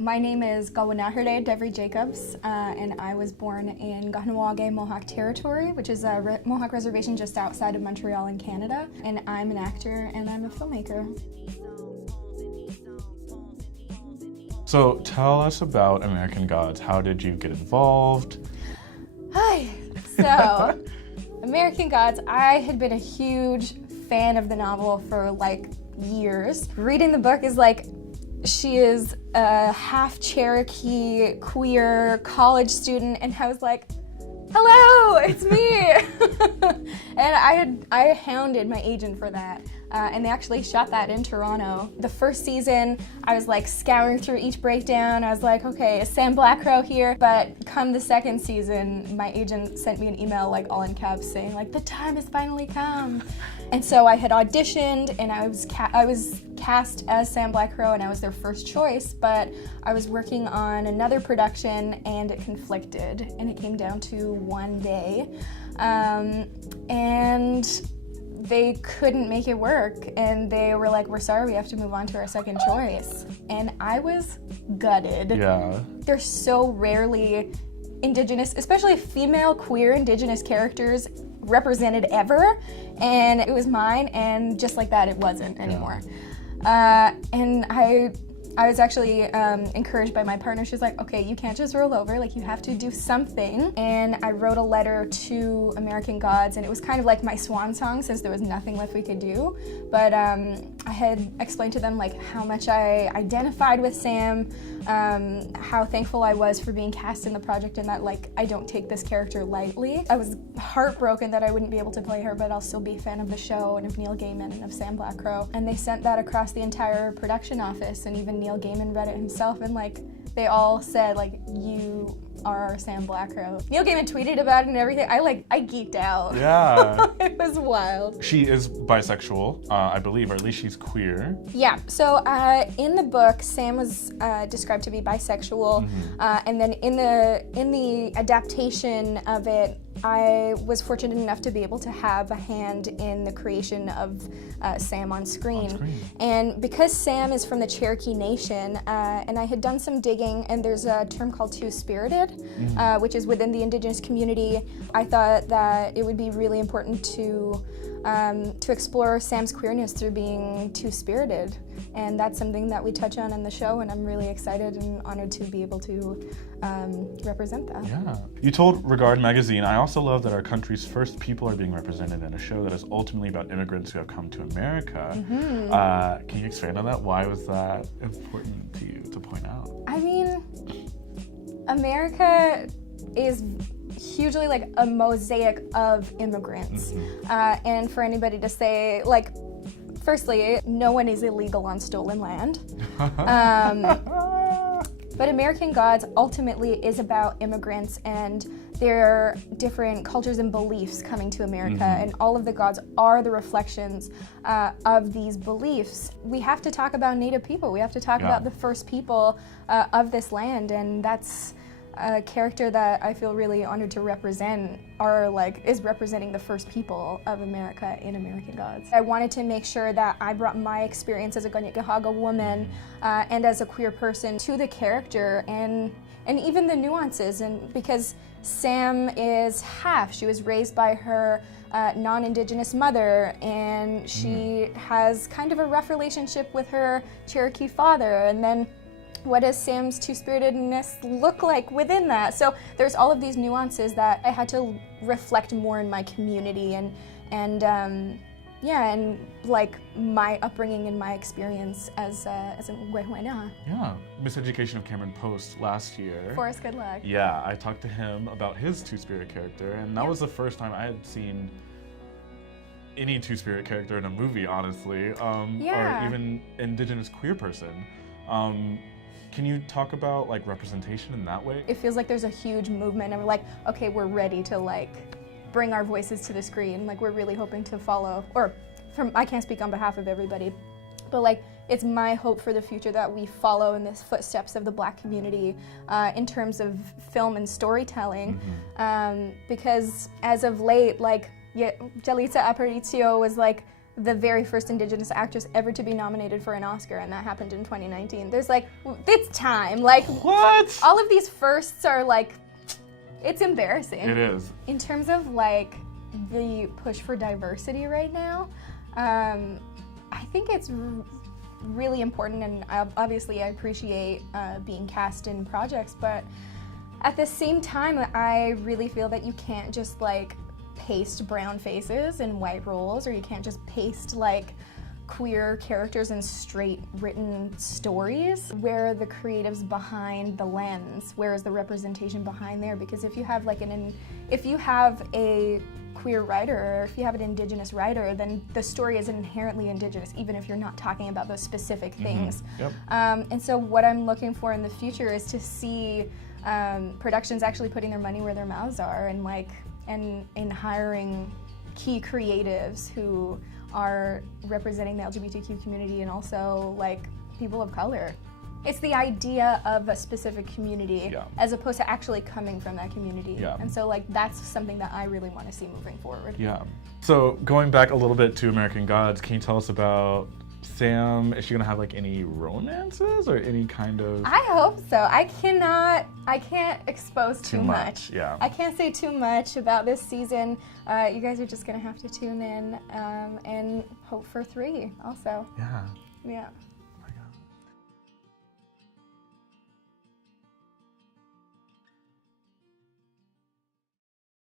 My name is Kawennáhere Devery Jacobs, and I was born in Kawennáhere Mohawk Territory, which is a Mohawk reservation just outside of Montreal in Canada. And I'm an actor and I'm a filmmaker. So tell us about American Gods. How did you get involved? Hi. So, American Gods, I had been a huge fan of the novel for like years. Reading the book is like, she is a half Cherokee queer college student, and I was like, hello, it's me. And I hounded my agent for that. And they actually shot that in Toronto. The first season, I was like scouring through each breakdown. I was like, okay, is Sam Blackcrow here? But come the second season, my agent sent me an email like all in caps saying like, the time has finally come. And so I had auditioned and I was cast as Sam Blackcrow and I was their first choice, but I was working on another production and it conflicted and it came down to one day. And they couldn't make it work and they were like, we're sorry, we have to move on to our second choice. And I was gutted. Yeah. There's so rarely Indigenous, especially female queer Indigenous characters represented ever, and it was mine, and just like that it wasn't anymore. And I was actually encouraged by my partner. She's like, okay, you can't just roll over, like you have to do something. And I wrote a letter to American Gods, and it was kind of like my swan song since there was nothing left we could do. But I had explained to them like how much I identified with Sam, how thankful I was for being cast in the project, and that like I don't take this character lightly. I was heartbroken that I wouldn't be able to play her, but I'll still be a fan of the show and of Neil Gaiman and of Sam Blackcrow. And they sent that across the entire production office, and even Neil Gaiman read it himself, and like they all said like, you are our Sam Blackcrow. Neil Gaiman tweeted about it and everything. I geeked out. Yeah. It was wild. She is bisexual, I believe, or at least she's queer. Yeah, so in the book, Sam was described to be bisexual, and then in the adaptation of it, I was fortunate enough to be able to have a hand in the creation of Sam on screen. And because Sam is from the Cherokee Nation, and I had done some digging, and there's a term called two-spirited, which is within the Indigenous community, I thought that it would be really important to explore Sam's queerness through being two-spirited. And that's something that we touch on in the show, and I'm really excited and honored to be able to represent that. Yeah. You told Regard magazine, I also love that our country's first people are being represented in a show that is ultimately about immigrants who have come to America. Can you expand on that? Why was that important to you to point out? I mean, America is hugely like a mosaic of immigrants. And for anybody to say, like, firstly, no one is illegal on stolen land. But American Gods ultimately is about immigrants and their different cultures and beliefs coming to America, and all of the gods are the reflections of these beliefs. We have to talk about Native people. We have to talk about the first people of this land, and that's a character that I feel really honored to represent, is representing the first people of America in American Gods. I wanted to make sure that I brought my experience as a Kawennáhere woman and as a queer person to the character, and even the nuances, and because Sam is half. She was raised by her non-Indigenous mother, and she has kind of a rough relationship with her Cherokee father, and then what does Sam's two-spiritedness look like within that? So there's all of these nuances that I had to reflect more in my community and like my upbringing and my experience as a Kawennáhere. Yeah. Miseducation of Cameron Post last year. Forrest, good luck. Yeah, I talked to him about his two-spirit character, and that was the first time I had seen any two-spirit character in a movie, honestly, or even Indigenous queer person. Can you talk about like representation in that way? It feels like there's a huge movement and we're like, okay, we're ready to like bring our voices to the screen. Like we're really hoping to follow, I can't speak on behalf of everybody, but like it's my hope for the future that we follow in the footsteps of the Black community in terms of film and storytelling. Because as of late, like Jalitza Aparicio was like the very first Indigenous actress ever to be nominated for an Oscar, and that happened in 2019. There's like, it's time. Like, what? All of these firsts are like, it's embarrassing. It is. In terms of like the push for diversity right now, I think it's really important, and obviously I appreciate being cast in projects, but at the same time, I really feel that you can't just like paste brown faces in white roles, or you can't just paste like queer characters in straight written stories. Where are the creatives behind the lens? Where is the representation behind there? Because if you have like if you have a queer writer, or if you have an Indigenous writer, then the story is inherently Indigenous, even if you're not talking about those specific things. Yep. And so what I'm looking for in the future is to see productions actually putting their money where their mouths are, and like in hiring key creatives who are representing the LGBTQ community and also like people of color. It's the idea of a specific community as opposed to actually coming from that community. Yeah. And so like that's something that I really want to see moving forward. Yeah. So going back a little bit to American Gods, can you tell us about Sam? Is she gonna have like any romances or any kind of? I hope so. I can't expose too much. Yeah. I can't say too much about this season. You guys are just gonna have to tune in and hope for 3 also. Yeah. Yeah.